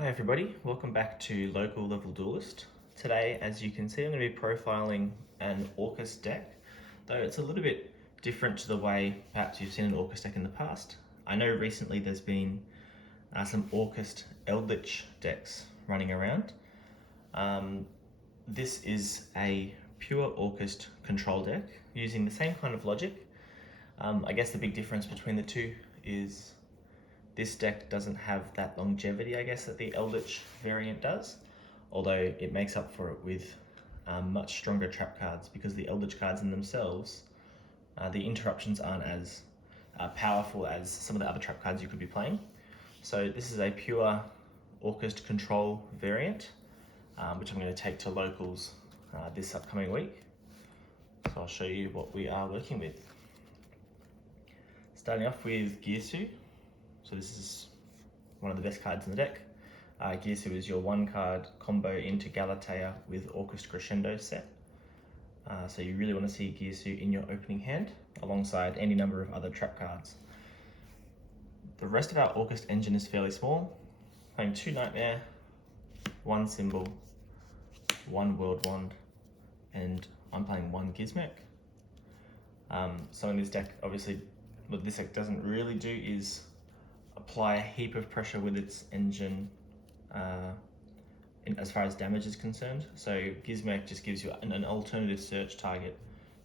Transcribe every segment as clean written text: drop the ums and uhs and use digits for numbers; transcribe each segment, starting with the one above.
Hi everybody, welcome back to Local Level Duelist. Today, as you can see, I'm going to be profiling an Orcust deck, though it's a little bit different to the way perhaps you've seen an Orcust deck in the past. I know recently there's been some Orcust Eldritch decks running around. This is a pure Orcust control deck using the same kind of logic. I guess the big difference between the two is this deck doesn't have that longevity, I guess, that the Eldritch variant does, although it makes up for it with much stronger trap cards, because the Eldritch cards in themselves, the interruptions aren't as powerful as some of the other trap cards you could be playing. So this is a pure Orcust control variant, which I'm going to take to locals this upcoming week. So I'll show you what we are working with. Starting off with Girsu. So this is one of the best cards in the deck. Girsu is your 1-card combo into Galatea with Orcust Crescendo set. So you really want to see Girsu in your opening hand, alongside any number of other trap cards. The rest of our Orcust engine is fairly small. Playing 2 Nightmare, 1 Symbol, 1 World Wand, and I'm playing 1 Gizmek. So in this deck, obviously, what this deck doesn't really do is apply a heap of pressure with its engine as far as damage is concerned. So Gizmek just gives you an alternative search target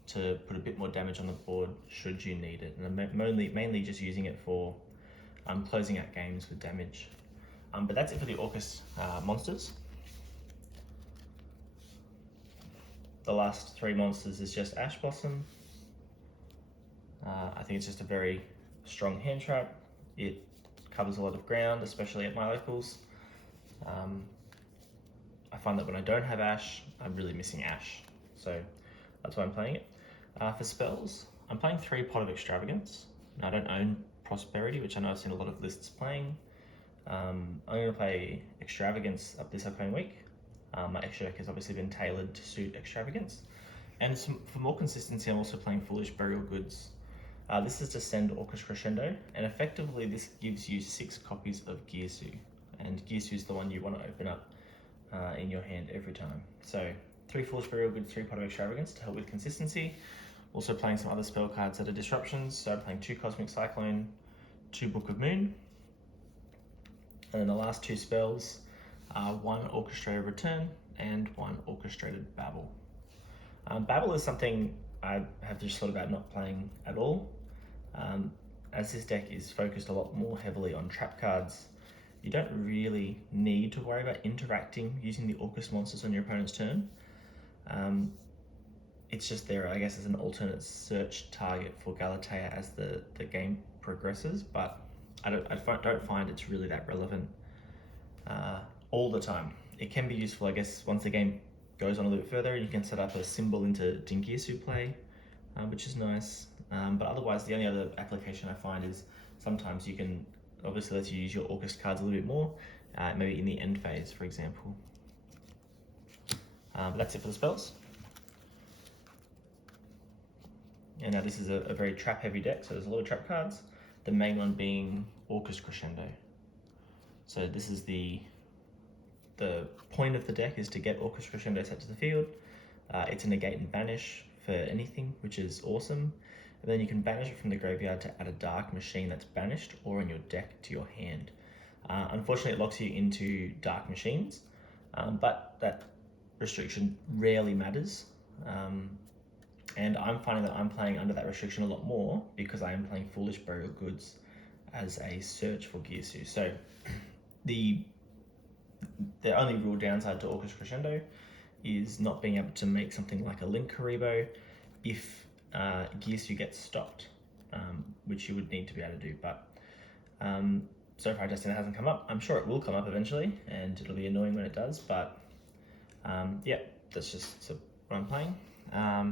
to put a bit more damage on the board should you need it. And I'm mainly just using it for closing out games with damage. But that's it for the Orcust monsters. The last 3 monsters is just Ash Blossom. I think it's just a very strong hand trap. It covers a lot of ground, especially at my locals. I find that when I don't have Ash, I'm really missing Ash. So that's why I'm playing it. For spells, I'm playing 3 Pot of Extravagance. Now, I don't own Prosperity, which I know I've seen a lot of lists playing. I'm going to play Extravagance up this upcoming week. My extra deck has obviously been tailored to suit Extravagance. And for more consistency, I'm also playing Foolish Burial Goods. This is to send Orcust Crescendo, and effectively this gives you 6 copies of Girsu, and Girsu is the one you want to open up in your hand every time. So 3 Foolish Burial Goods, 3 Pot of Extravagance to help with consistency. Also playing some other spell cards that are disruptions, so I'm playing 2 Cosmic Cyclone, 2 Book of Moon, and then the last 2 spells are 1 Orchestrated Return and 1 Orchestrated Babble. Babble is something I have just thought about not playing at all. As this deck is focused a lot more heavily on trap cards, you don't really need to worry about interacting using the Orcust monsters on your opponent's turn. It's just there, I guess, as an alternate search target for Galatea as the game progresses, but I don't find it's really that relevant all the time. It can be useful, I guess, once the game goes on a little bit further. You can set up a symbol into Girsu play, which is nice. But otherwise, the only other application I find is sometimes you can obviously let you use your Orcust cards a little bit more, maybe in the end phase, for example. But that's it for the spells. And now this is a very trap-heavy deck, so there's a lot of trap cards. The main one being Orcust Crescendo. So this is the point of the deck is to get Orcust Crescendo set to the field. It's a negate and banish for anything, which is awesome. And then you can banish it from the graveyard to add a dark machine that's banished or in your deck to your hand. Unfortunately, it locks you into dark machines, but that restriction rarely matters. And I'm finding that I'm playing under that restriction a lot more because I am playing Foolish Burial Goods as a search for Girsu. So the only real downside to Orcust Crescendo is not being able to make something like a Link Karibo if Girsu gets stopped, which you would need to be able to do. But so far, Justin, it hasn't come up. I'm sure it will come up eventually, and it'll be annoying when it does. But yeah, that's just what I'm playing.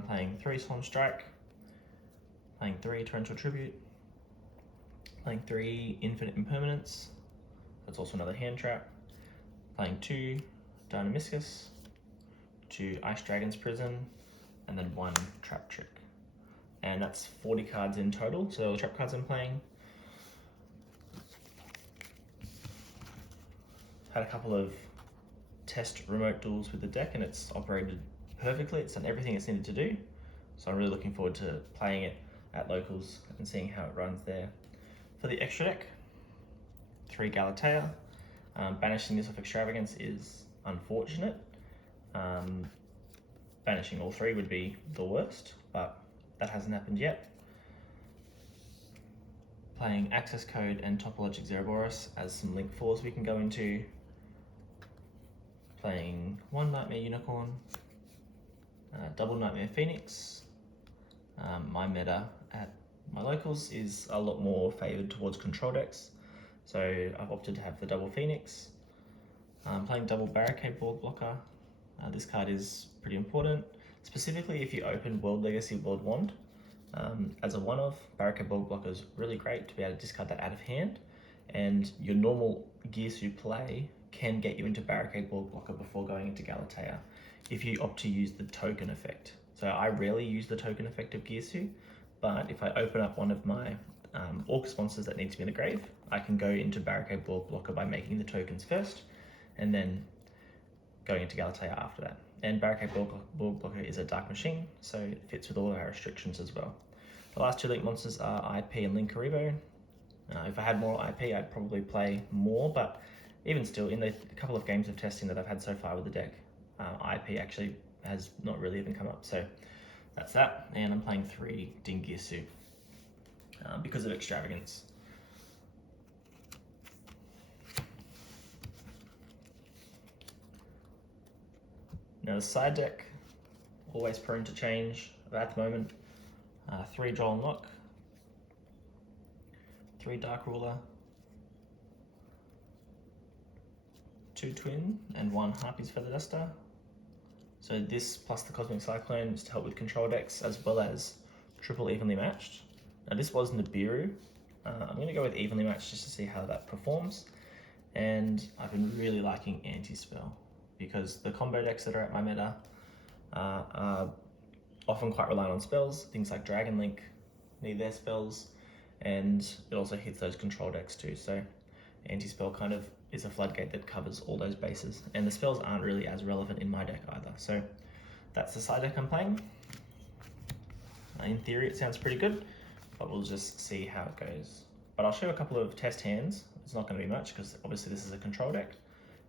Playing 3 Solemn Strike, playing 3 Torrential Tribute, playing 3 Infinite Impermanence. That's also another hand trap. Playing 2 Dynamiscus, 2 Ice Dragon's Prison, and then 1 Trap Trick. And that's 40 cards in total, so all the trap cards I'm playing. had a couple of test remote duels with the deck and it's operated perfectly. It's done everything it's needed to do. So I'm really looking forward to playing it at locals and seeing how it runs there. For the extra deck, 3 Galatea. Banishing this off Extravagance is unfortunate. Banishing all 3 would be the worst, but that hasn't happened yet. Playing Access Code and Topologic Zerberus as some link 4s we can go into. Playing 1 Nightmare Unicorn, double Nightmare Phoenix. My meta at my locals is a lot more favoured towards control decks, so I've opted to have the double Phoenix. Playing double Barricade Board Blocker. This card is pretty important, specifically if you open World Legacy World Wand. As a one-off, Barricade Board Blocker is really great to be able to discard that out of hand, and your normal Gearsu play can get you into Barricade Board Blocker before going into Galatea if you opt to use the token effect. So I rarely use the token effect of Gearsu, but if I open up one of my Orcust monsters that needs to be in the grave, I can go into Barricade Board Blocker by making the tokens first, and then going into Galatea after that. And Barricade Board Blocker is a dark machine, so it fits with all of our restrictions as well. The last 2 link monsters are IP and Linkaribo. If I had more IP, I'd probably play more, but even still, in the couple of games of testing that I've had so far with the deck, IP actually has not really even come up. So that's that, and I'm playing 3 Dingirsu because of Extravagance. Now the side deck, always prone to change at the moment. 3 Droll and Lock, 3 Dark Ruler, 2 Twin, and 1 Harpy's Feather Duster. So this plus the Cosmic Cyclone is to help with control decks as well as triple evenly matched. Now this was Nibiru. I'm going to go with evenly matched just to see how that performs. And I've been really liking Anti-Spell because the combo decks that are at my meta are often quite reliant on spells. Things like Dragon Link need their spells, and it also hits those control decks too. So Anti-Spell kind of is a floodgate that covers all those bases, and the spells aren't really as relevant in my deck either. So that's the side deck I'm playing. In theory it sounds pretty good, but we'll just see how it goes. But I'll show you a couple of test hands. It's not going to be much because obviously this is a control deck,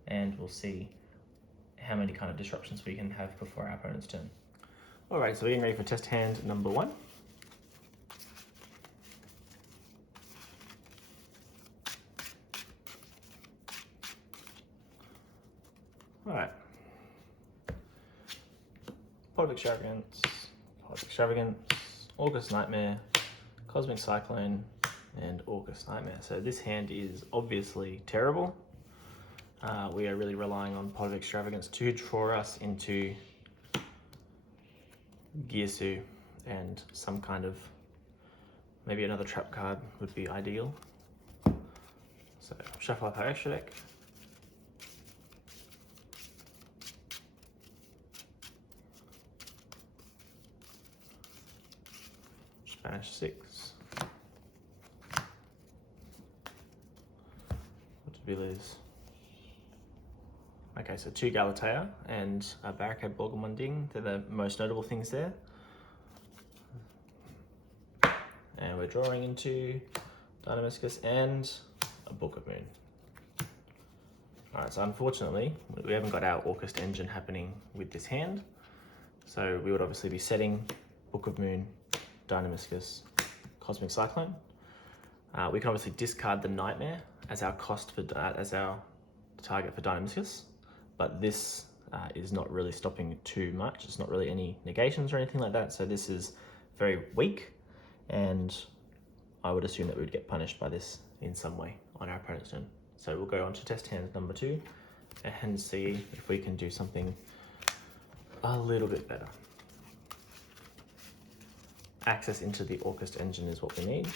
and we'll see how many kind of disruptions we can have before our opponent's turn. Alright, so we're getting ready for test hand number 1. Alright. Pot of Extravagance, Orcust Nightmare, Cosmic Cyclone, and Orcust Nightmare. So this hand is obviously terrible. We are really relying on Pot of Extravagance to draw us into Gearsu, and some kind of, maybe another trap card would be ideal. So shuffle up our extra deck. Banish 6. What did we lose? Okay, so 2 Galatea and a Barricade Borgmunding. They're the most notable things there. And we're drawing into Dynamiscus and a Book of Moon. Alright, so unfortunately, we haven't got our Orcust engine happening with this hand. So we would obviously be setting Book of Moon, Dynamiscus, Cosmic Cyclone. We can obviously discard the Nightmare as our cost for as our target for Dynamiscus, but this is not really stopping it too much. It's not really any negations or anything like that, so this is very weak, and I would assume that we would get punished by this in some way on our opponent's turn. So we'll go on to test hand number 2 and see if we can do something a little bit better. Access into the Orcust engine is what we need.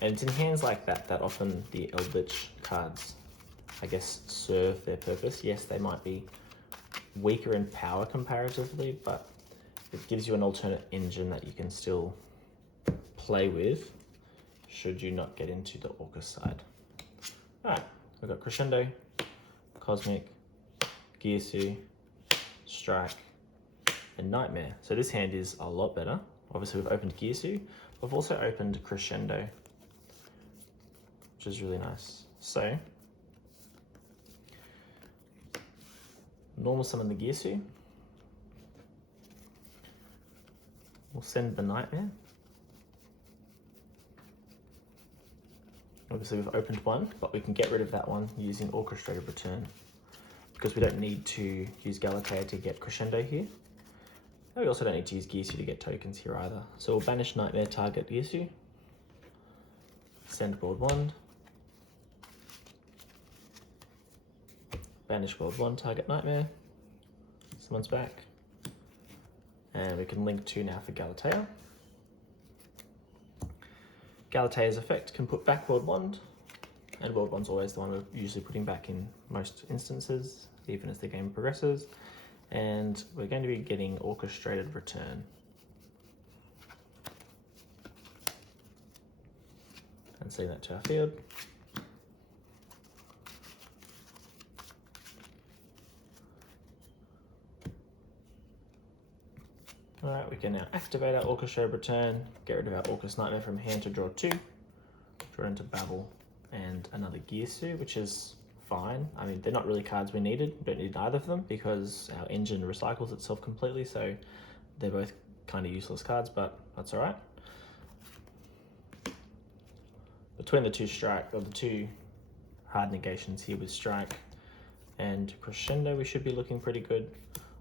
And it's in hands like that that often the Eldritch cards, I guess, serve their purpose. Yes, they might be weaker in power comparatively, but it gives you an alternate engine that you can still play with should you not get into the Orcust side. Alright, we've got Crescendo, Cosmic, Gearsu, Strike, and Nightmare. So this hand is a lot better. Obviously we've opened Gearsu, we've also opened Crescendo, which is really nice. So, normal summon the Gearsu. We'll send the Nightmare. Obviously we've opened one, but we can get rid of that one using Orchestrated Return, because we don't need to use Galatea to get Crescendo here. And we also don't need to use Gearsu to get tokens here either. So we'll banish Nightmare, target Gearsu, send World Wand, banish World Wand, target Nightmare, someone's back, and we can link 2 now for Galatea. Galatea's effect can put back World Wand, and World Wand's always the one we're usually putting back in most instances, even as the game progresses. And we're going to be getting Orchestrated Return. And sending that to our field. Alright, we can now activate our Orchestrated Return, get rid of our Orcust Nightmare from hand to draw 2, draw into Babel, and another Gearsu, which is fine. I mean, they're not really cards we needed. We don't need either of them because our engine recycles itself completely, so they're both kind of useless cards, but that's alright. Between the 2 strike, or the 2 hard negations here with Strike and Crescendo, we should be looking pretty good.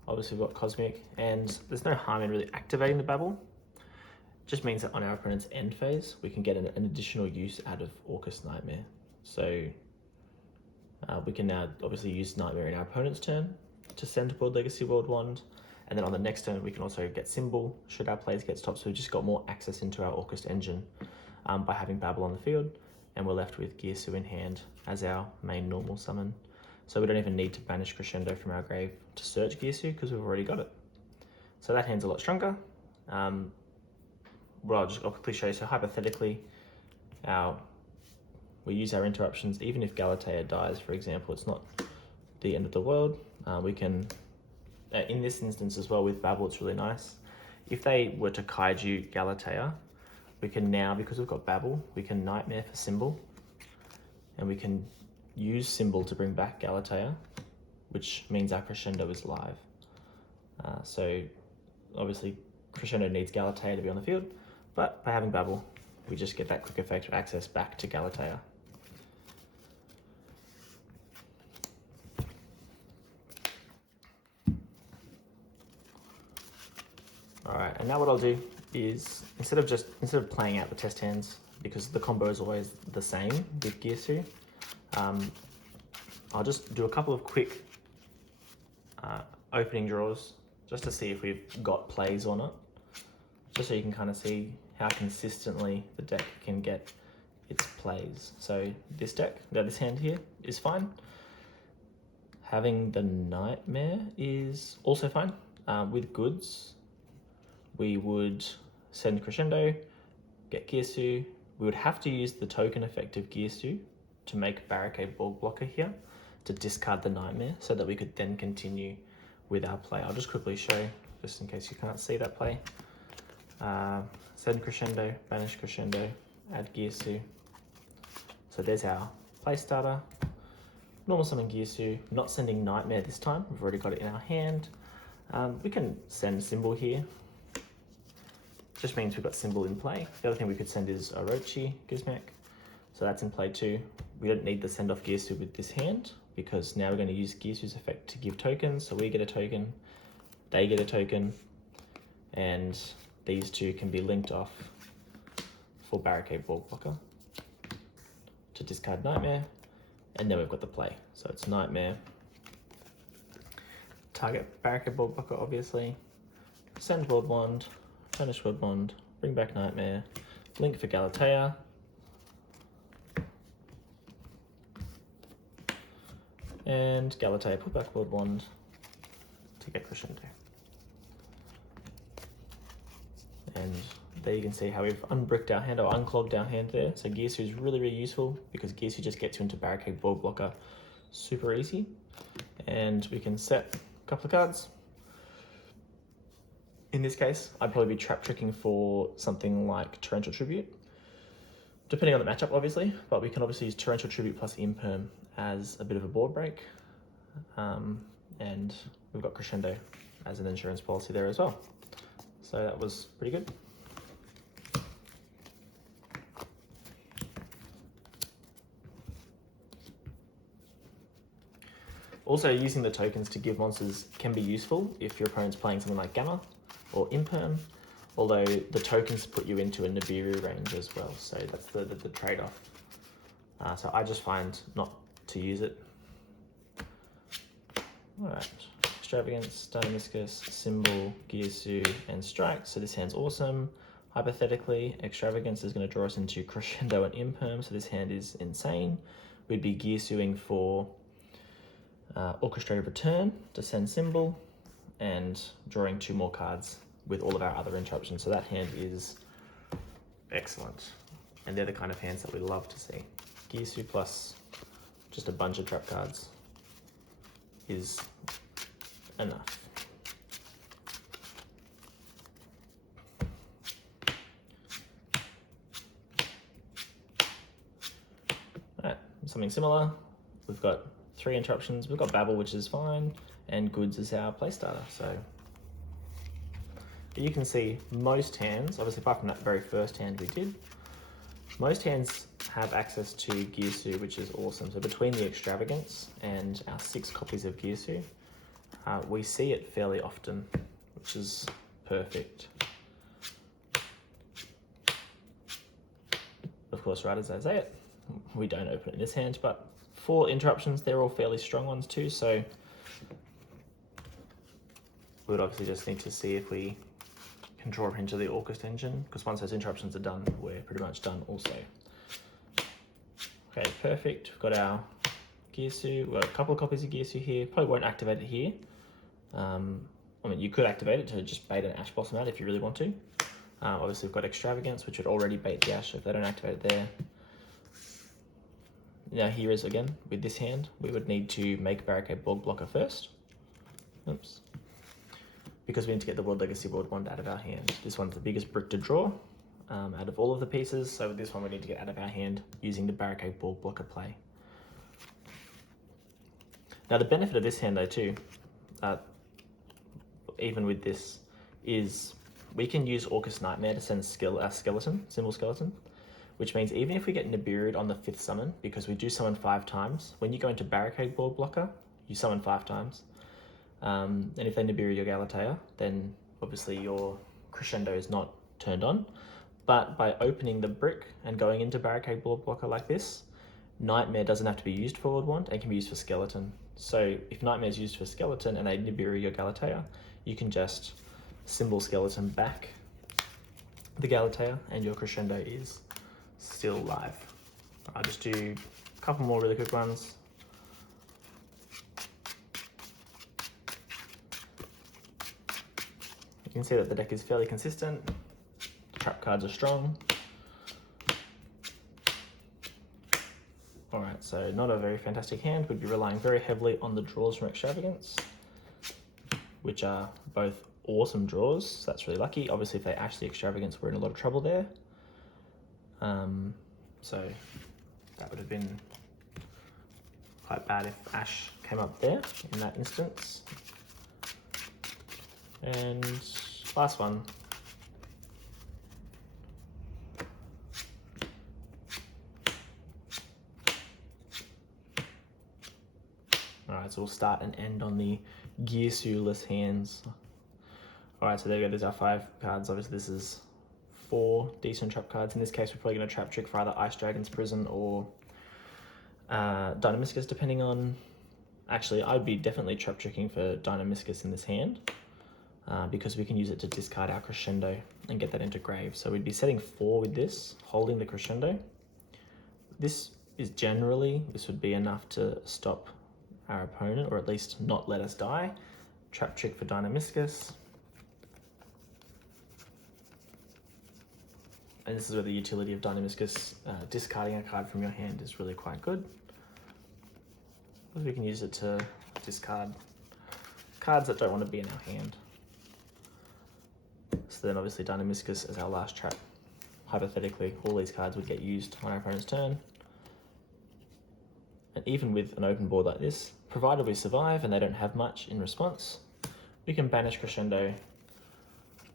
Obviously we've got Cosmic, and there's no harm in really activating the Babel. It just means that on our opponent's end phase, we can get an additional use out of Orcust Nightmare. So we can now obviously use Nightmare in our opponent's turn to send World Legacy World Wand, and then on the next turn we can also get Symbol should our plays get stopped, so we've just got more access into our Orcust engine by having Babel on the field, and we're left with Gearsu in hand as our main normal summon. So we don't even need to banish Crescendo from our grave to search Gearsu because we've already got it. So that hand's a lot stronger. I'll quickly show you. So hypothetically, we use our interruptions. Even if Galatea dies, for example, it's not the end of the world. We can, in this instance as well with Babel, it's really nice. If they were to Kaiju Galatea, we can now, because we've got Babel, we can Nightmare for Symbol, and we can use Symbol to bring back Galatea, which means our Crescendo is live. So obviously Crescendo needs Galatea to be on the field, but by having Babel, we just get that quick effect of access back to Galatea. Alright, and now what I'll do is, instead of playing out the test hands, because the combo is always the same with Gearsu, I'll just do a couple of quick opening draws just to see if we've got plays or not, just so you can kind of see how consistently the deck can get its plays. So this hand here is fine. Having the Nightmare is also fine. With goods, we would send Crescendo, get Gearsu. We would have to use the token effect of Gearsu to make Barricade Bulk Blocker here to discard the Nightmare so that we could then continue with our play. I'll just quickly show, just in case you can't see that play. Send Crescendo, banish Crescendo, add Gearsu. So there's our play starter. Normal summon Gearsu, not sending Nightmare this time, we've already got it in our hand. We can send Symbol here. Just means we've got Symbol in play. The other thing we could send is Orochi Gizmek. So that's in play too. We don't need the send off Gearsu with this hand because now we're going to use Gearsu's effect to give tokens. So we get a token, they get a token, and these two can be linked off for Barricade Bulk Blocker to discard Nightmare, and then we've got the play. So it's Nightmare, target Barricade Bulk Blocker obviously, send World Wand, banish World Wand, bring back Nightmare, link for Galatea, and Galatea put back World Wand to get Crescendo. And there you can see how we've unbricked our hand, or unclogged our hand there. So Gearsu is really, really useful because Gearsu just gets you into Barricade Bulk Blocker super easy. And we can set a couple of cards. In this case, I'd probably be trap tricking for something like Torrential Tribute, depending on the matchup, obviously, but we can obviously use Torrential Tribute plus Imperm as a bit of a board break. And we've got Crescendo as an insurance policy there as well. So that was pretty good. Also, using the tokens to give monsters can be useful if your opponent's playing something like Gamma or Imperm, although the tokens put you into a Nibiru range as well, so that's the trade-off. So I just find not to use it. Alright, Extravagance, Dynamiscus, Symbol, Gearsu, and Strike, so this hand's awesome. Hypothetically, Extravagance is going to draw us into Crescendo and Imperm, so this hand is insane. We'd be Gearsuing for Orchestrated Return to send Symbol, and drawing 2 more cards with all of our other interruptions. So that hand is excellent. And they're the kind of hands that we love to see. Gearsu plus just a bunch of trap cards is enough. Alright, something similar. We've got 3 interruptions. We've got Babel, which is fine, and Goods is our playstarter. So you can see most hands, obviously apart from that very first hand we did, most hands have access to Gearsu, which is awesome. So between the Extravagance and our 6 copies of Gearsu, we see it fairly often, which is perfect. Of course, right as I say it, we don't open it in this hand, but for interruptions, they're all fairly strong ones too, so we would obviously just need to see if we can draw up into the Orcust engine, because once those interruptions are done, we're pretty much done also. Okay, perfect. We've got our Gearsu. We've got a couple of copies of Gearsu here. Probably won't activate it here. I mean, you could activate it to just bait an Ash Blossom out if you really want to. Obviously, we've got Extravagance, which would already bait the Ash if they don't activate it there. Now here is again, with this hand, we would need to make Barricade Borg Blocker first. Oops. Because we need to get the World Legacy World Wand out of our hand. This one's the biggest brick to draw out of all of the pieces, so with this one we need to get out of our hand using the Barricade Borg Blocker play. Now the benefit of this hand though too, even with this, is we can use Orcust Nightmare to send skeleton, Symbol Skeleton, which means even if we get Nibiru'd on the 5th summon, because we do summon 5 times, when you go into Barricade Borg Blocker, you summon 5 times. And if they Nibiru your Galatea, then obviously your Crescendo is not turned on. But by opening the brick and going into Barricade Borg Blocker like this, Nightmare doesn't have to be used for World Wand and can be used for Skeleton. So if Nightmare is used for Skeleton and they Nibiru your Galatea, you can just Symbol Skeleton back the Galatea and your Crescendo is still live. I'll just do a couple more really quick ones. You can see that the deck is fairly consistent. The trap cards are strong. Alright, so not a very fantastic hand. We'd be relying very heavily on the draws from Extravagance, which are both awesome draws, so that's really lucky. Obviously if they Ash the Extravagance, we're in a lot of trouble there. So that would have been quite bad if Ash came up there in that instance. And last one. Alright, so we'll start and end on the Gearsu-less hands. Alright, so there we go, there's our 5 cards. Obviously this is 4 decent trap cards. In this case, we're probably going to trap trick for either Ice Dragon's Prison or Dynamiscus, depending on... Actually, I'd be definitely trap tricking for Dynamiscus in this hand, because we can use it to discard our Crescendo and get that into grave. So we'd be setting 4 with this, holding the Crescendo. This would be enough to stop our opponent, or at least not let us die. Trap trick for Dynamiscus. And this is where the utility of Dynamiscus discarding a card from your hand is really quite good. We can use it to discard cards that don't want to be in our hand. So then obviously Dynamiscus as our last trap. Hypothetically, all these cards would get used on our opponent's turn. And even with an open board like this, provided we survive and they don't have much in response, we can banish Crescendo,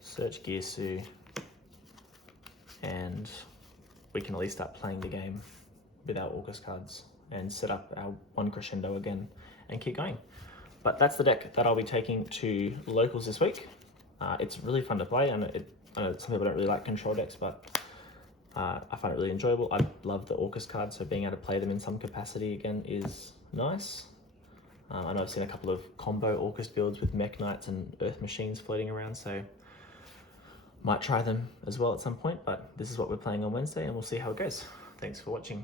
search Gearsu, and we can at least start playing the game with our Orcust cards and set up our 1 Crescendo again and keep going. But that's the deck that I'll be taking to locals this week. It's really fun to play, and I know some people don't really like control decks, but I find it really enjoyable. I love the Orcust cards, so being able to play them in some capacity again is nice. I know I've seen a couple of combo Orcust builds with Mech Knights and Earth Machines floating around, so might try them as well at some point, but this is what we're playing on Wednesday, and we'll see how it goes. Thanks for watching.